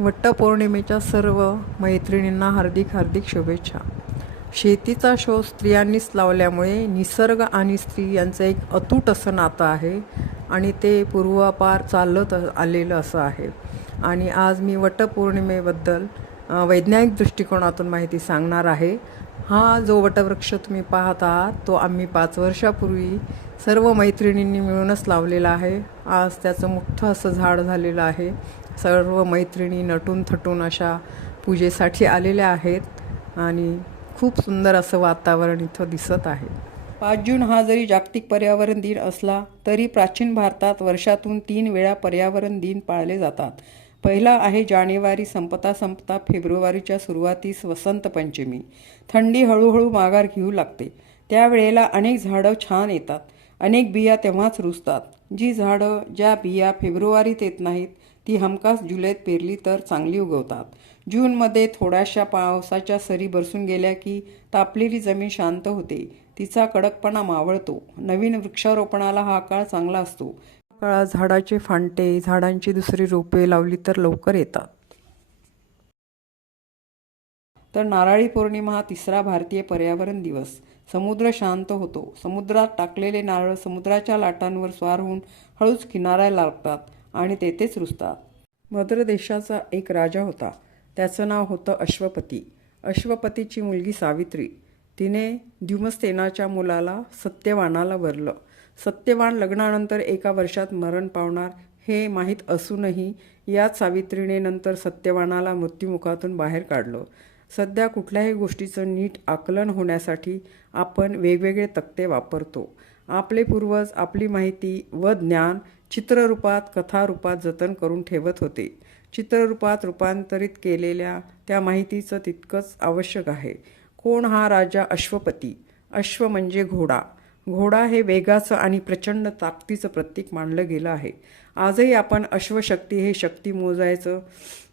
वट्टपौर्णिमेच्या सर्व मैत्रिणींना हार्दिक हार्दिक शुभेच्छा. शेतीचा शोध स्त्रियांनीच लावल्यामुळे निसर्ग आणि स्त्री यांचं एक अतूट असं नातं आहे आणि ते पूर्वापार चालत आलेलं असं आहे. आणि आज मी वटपौर्णिमेबद्दल वैज्ञानिक दृष्टिकोनातून माहिती सांगणार आहे. हा जो वटवृक्ष तुम्ही पाहत आहात तो आम्ही पाच वर्षापूर्वी सर्व मैत्रिणींनी मिळूनच लावलेला आहे. आज त्याचं मोठं असं झाड झालेलं आहे. सर्व मैत्रिणी नटून थटून अशा पूजेसाठी आलेल्या आहेत आणि खूप सुंदर असं वातावरण इथं दिसत आहे. पाच जून हा जरी जागतिक पर्यावरण दिन असला तरी प्राचीन भारतात वर्षातून तीन वेळा पर्यावरण दिन पाळले जातात. पहिला आहे जानेवारी संपता संपता फेब्रुवारीच्या सुरुवातीस वसंत पंचमी. थंडी हळूहळू माघार घेऊ लागते. त्यावेळेला अनेक झाडं छान येतात. अनेक बिया तेव्हाच रुजतात. जी झाडं ज्या बिया फेब्रुवारीत येत नाहीत ती हमखास जुलैत पेरली तर चांगली उगवतात. जूनमध्ये थोड्याशा पावसाच्या सरी बरसून गेल्या की तापलेली जमीन शांत होते. तिचा कडकपणा मावळतो. नवीन वृक्षारोपणाला हा काळ चांगला असतो. काळात झाडाचे फांटे झाडांची दुसरी रोपे लावली तर लवकर येतात. तर नारळी पौर्णिमा हा तिसरा भारतीय पर्यावरण दिवस. समुद्र शांत होतो. समुद्रात टाकलेले नारळ समुद्राच्या लाटांवर स्वार होऊन हळूच किनाऱ्याला लागतात. आणि तेथेच रुजतात मद्र देशाचा एक राजा होता. त्याचं नाव होतं अश्वपती. अश्वपतीची मुलगी सावित्री. तिने द्युमस्तेनाच्या मुलाला सत्यवानाला वरलं. सत्यवान लग्नानंतर एका वर्षात मरण पावणार हे माहीत असूनही याच सावित्रीने नंतर सत्यवानाला मृत्युमुखातून बाहेर काढलं. सध्या कुठल्याही गोष्टीचं नीट आकलन होण्यासाठी आपण वेगवेगळे तक्ते वापरतो. आपले पूर्वज आपली माहिती व ज्ञान चित्ररूपात कथारूपात जतन करून ठेवत होते. चित्ररूपात रूपांतरित केलेल्या त्या माहितीचं तितकंच आवश्यक आहे. कोण हा राजा अश्वपती? अश्व म्हणजे घोडा. घोडा हे वेगाचं आणि प्रचंड ताकदीचं प्रतीक मानलं गेलं आहे. आजही आपण अश्वशक्ती हे शक्ती मोजायचं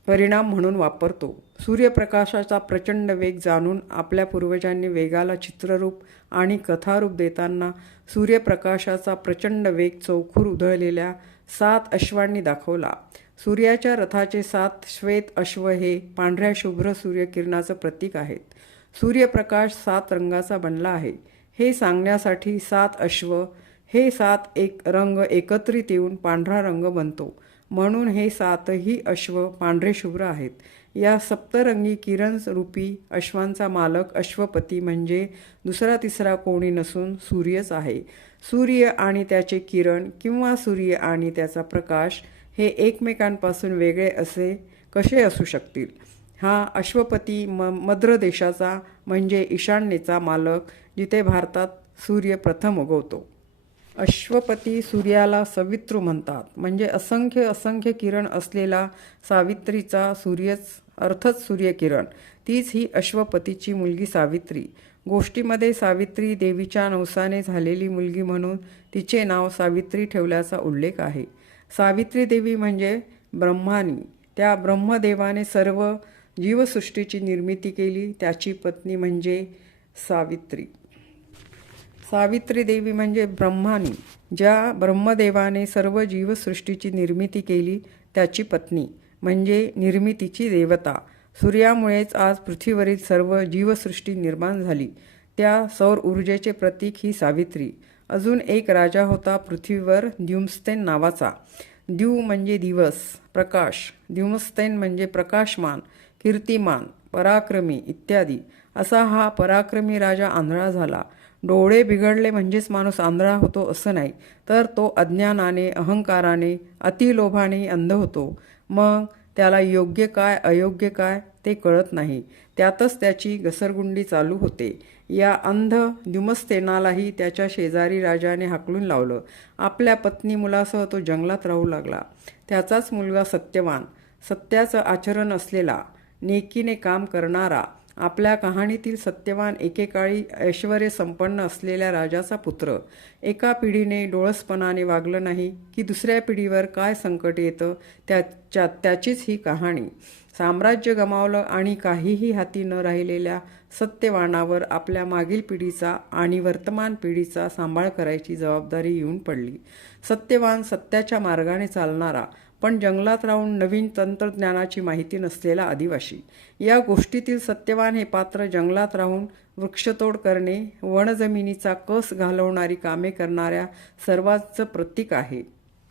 परिणाम म्हणून वापरतो. सूर्यप्रकाशाचा प्रचंड वेग जाणून आपल्या पूर्वजांनी वेगाला चित्ररूप आणि कथारूप देताना सूर्यप्रकाशाचा प्रचंड वेग चौखूर उधळलेल्या सात अश्वांनी दाखवला. सूर्याच्या रथाचे सात श्वेत अश्व हे पांढऱ्या शुभ्र सूर्यकिरणाचं प्रतीक आहेत. सूर्यप्रकाश सात रंगाचा बनला आहे. हे सांगण्यासाठी सात अश्व हे सात एक रंग एकत्रित येऊन पांढरा रंग बनतो. म्हणून हे सातही अश्व पांढरे शुभ्र आहेत. या सप्तरंगी किरण रूपी अश्वांचा मालक अश्वपती म्हणजे दुसरा तिसरा कोणी नसून सूर्यच आहे. सूर्य आणि त्याचे किरण किंवा सूर्य आणि त्याचा प्रकाश हे एकमेकांपासून वेगळे असे कसे असू शकतील? हा अश्वपती म मद्र देशाचा म्हणजे ईशान्येचा मालक जिथे भारतात सूर्य प्रथम उगवतो. अश्वपती सूर्याला सवित्रू म्हणतात. म्हणजे असंख्य असंख्य किरण असलेला सावित्रीचा सूर्यच अर्थच सूर्यकिरण तीच ही अश्वपतीची मुलगी सावित्री. गोष्टीमध्ये सावित्री देवीच्या नवसाने झालेली मुलगी म्हणून तिचे नाव सावित्री ठेवल्याचा उल्लेख आहे. सावित्री देवी म्हणजे ब्रह्मानी. त्या ब्रह्मदेवाने सर्व जीवसृष्टीची निर्मिती केली. त्याची पत्नी म्हणजे सावित्री. सावित्री देवी म्हणजे ब्रह्मानी ज्या ब्रह्मदेवाने सर्व जीवसृष्टीची निर्मिती केली त्याची पत्नी म्हणजे निर्मितीची देवता. सूर्यामुळेच आज पृथ्वीवरील सर्व जीवसृष्टी निर्माण झाली. त्या सौर ऊर्जेचे प्रतीक ही सावित्री. अजून एक राजा होता पृथ्वीवर द्युमस्तेन नावाचा. द्यू म्हणजे दिवस प्रकाश. द्युमस्तेन म्हणजे प्रकाशमान कीर्तिमान पराक्रमी इत्यादी. असा हा पराक्रमी राजा आंधळा झाला. डोळे बिघडले म्हणजेच माणूस आंधळा होतो असं नाही. तर तो अज्ञानाने अहंकाराने अतिलोभाने अंध होतो. मग त्याला योग्य काय अयोग्य काय ते कळत नाही. त्यातच त्याची घसरगुंडी चालू होते. या अंध द्युमस्तेनालाही त्याच्या शेजारी राजाने हाकलून लावलं. आपल्या पत्नी मुलासह तो जंगलात राहू लागला. त्याचाच मुलगा सत्यवान. सत्याचं आचरण असलेला नेकीने काम करणारा आपल्या कहाणीतील सत्यवान एकेकाळी ऐश्वर संपन्न असलेल्या राजाचा पुत्र. एका पिढीने डोळसपणाने वागलं नाही की दुसऱ्या पिढीवर काय संकट येतं त्याच्या त्याचीच ही कहाणी. साम्राज्य गमावलं आणि काहीही हाती न राहिलेल्या सत्यवानावर आपल्या मागील पिढीचा आणि वर्तमान पिढीचा सांभाळ करायची जबाबदारी येऊन पडली. सत्यवान सत्याच्या मार्गाने चालणारा पण जंगलात राहून नवीन तंत्रज्ञानाची माहिती नसलेला आदिवासी. या गोष्टीतील सत्यवान हे पात्र जंगलात राहून वृक्षतोड करणे वनजमिनीचा कस घालवणारी कामे करणाऱ्या सर्वांचं प्रतीक आहे.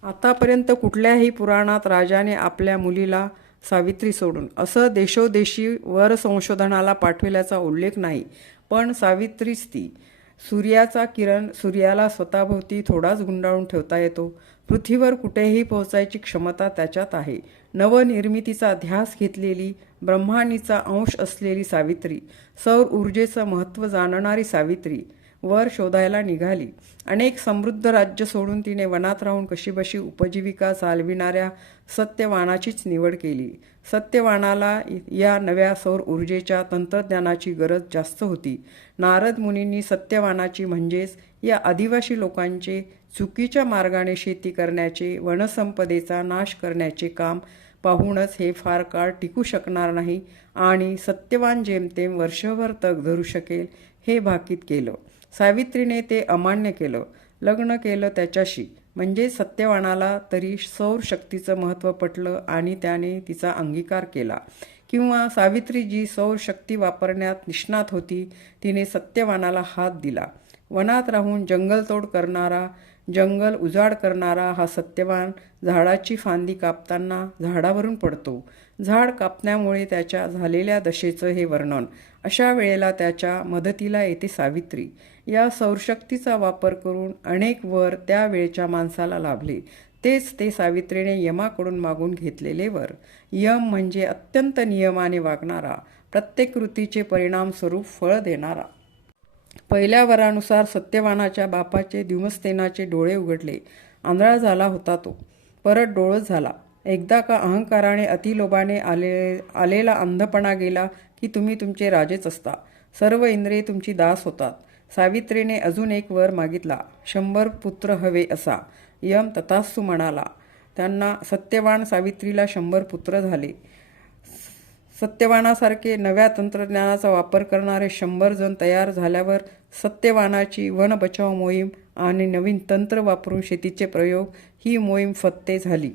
आतापर्यंत कुठल्याही पुराणात राजाने आपल्या मुलीला सावित्री सोडून असं देशोदेशी वर संशोधनाला पाठविल्याचा उल्लेख नाही पण सावित्रीच ती. सूर्याचा किरण सूर्याला स्वतःभोवती थोडाच गुंडाळून ठेवता येतो. पृथ्वीवर कुठेही पोहोचायची क्षमता त्याच्यात आहे. नवनिर्मितीचा ध्यास घेतलेली ब्रह्मांडीचा अंश असलेली सावित्री सौर ऊर्जेचं महत्त्व जाणणारी सावित्री वर शोधायला निघाली. अनेक समृद्ध राज्य सोडून तिने वनात राहून कशीबशी उपजीविका चालविणाऱ्या सत्यवानाचीच निवड केली. सत्यवानाला या नव्या सौर ऊर्जेच्या तंत्रज्ञानाची गरज जास्त होती. नारद मुनींनी सत्यवानाची म्हणजेच या आदिवासी लोकांचे चुकीच्या मार्गाने शेती करण्याचे वनसंपदेचा नाश करण्याचे काम पाहूनच हे फार काळ टिकू शकणार नाही आणि सत्यवान जेमतेम वर्षभर तग धरू शकेल हे भाकीत केलं. सावित्रीने ते अमान्य केलं. लग्न केलं त्याच्याशी. म्हणजे सत्यवानाला तरी सौर शक्तीचं महत्त्व पटलं आणि त्याने तिचा अंगीकार केला. किंवा सावित्री जी सौर शक्ती वापरण्यात निष्णात होती तिने सत्यवानाला हात दिला. वनात राहून जंगलतोड करणारा जंगल उजाड करणारा हा सत्यवान झाडाची फांदी कापताना झाडावरून पडतो. झाड कापण्यामुळे त्याच्या झालेल्या दशेचं हे वर्णन. अशा वेळेला त्याच्या मदतीला येते सावित्री. या सौरशक्तीचा वापर करून अनेक वर त्या वेळच्या माणसाला लाभले. तेच ते सावित्रीने यमाकडून मागून घेतलेले वर. यम म्हणजे अत्यंत नियमाने वागणारा प्रत्येक कृतीचे परिणाम स्वरूप फळ देणारा. पहिल्या वरानुसार सत्यवानाच्या बापाचे द्युमस्तेनाचे डोळे उघडले. आंधळा झाला होता तो. परत डोळस झाला. एकदा का अहंकाराने अतिलोभाने आले आलेला अंधपणा गेला की तुम्ही तुमचे राजेच असता. सर्व इंद्रिये तुमची दास होतात. सावित्रीने अजून एक वर मागितला शंभर पुत्र हवे असा. यम तथास्तू म्हणाला त्यांना सत्यवान सावित्रीला शंभर पुत्र झाले. सत्यवानासारखे नव्या तंत्रज्ञानाचा वापर करणारे शंभर जण तयार झाल्यावर सत्यवानाची वन बचाव मोहीम आणि नवीन तंत्र वापरून शेतीचे प्रयोग ही मोहीम फत्ते झाली.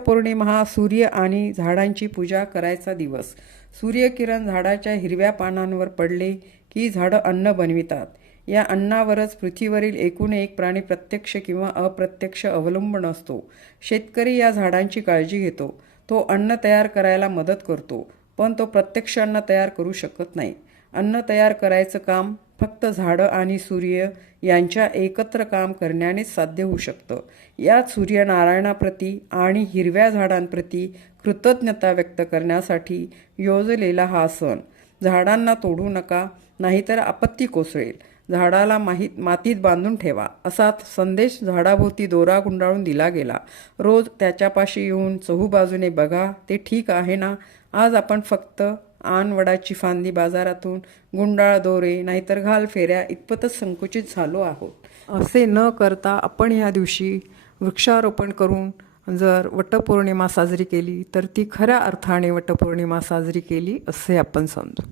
पौर्णिमा हा सूर्य आणि झाडांची पूजा करायचा दिवस. सूर्यकिरण झाडाच्या हिरव्या पानांवर पडले की झाडं अन्न बनवितात. या अन्नावरच पृथ्वीवरील एकूण एक प्राणी प्रत्यक्ष किंवा अप्रत्यक्ष अवलंबून असतो. शेतकरी या झाडांची काळजी घेतो. तो अन्न तयार करायला मदत करतो पण तो प्रत्यक्ष अन्न तयार करू शकत नाही. अन्न तयार करायचं काम फक्त झाडं आणि सूर्य यांच्या एकत्र काम करण्यानेच साध्य होऊ शकतं. यात सूर्यनारायणाप्रती आणि हिरव्या झाडांप्रती कृतज्ञता व्यक्त करण्यासाठी योजलेला हा सण. झाडांना तोडू नका नाहीतर आपत्ती कोसळेल. झाडाला माहीत मातीत बांधून ठेवा असा संदेश झाडाभोवती दोरा गुंडाळून दिला गेला. रोज त्याच्यापाशी येऊन चहूबाजूने बघा ते ठीक आहे ना? आज आपण फक्त आनवडाची फांदी बाजारातून गुंडाळ दोरे नाहीतर घाल फेऱ्या इतपतच संकुचित झालो आहोत. असे न करता आपण ह्या दिवशी वृक्षारोपण करून जर वटपौर्णिमा साजरी केली तर ती खऱ्या अर्थाने वटपौर्णिमा साजरी केली असे आपण समजू.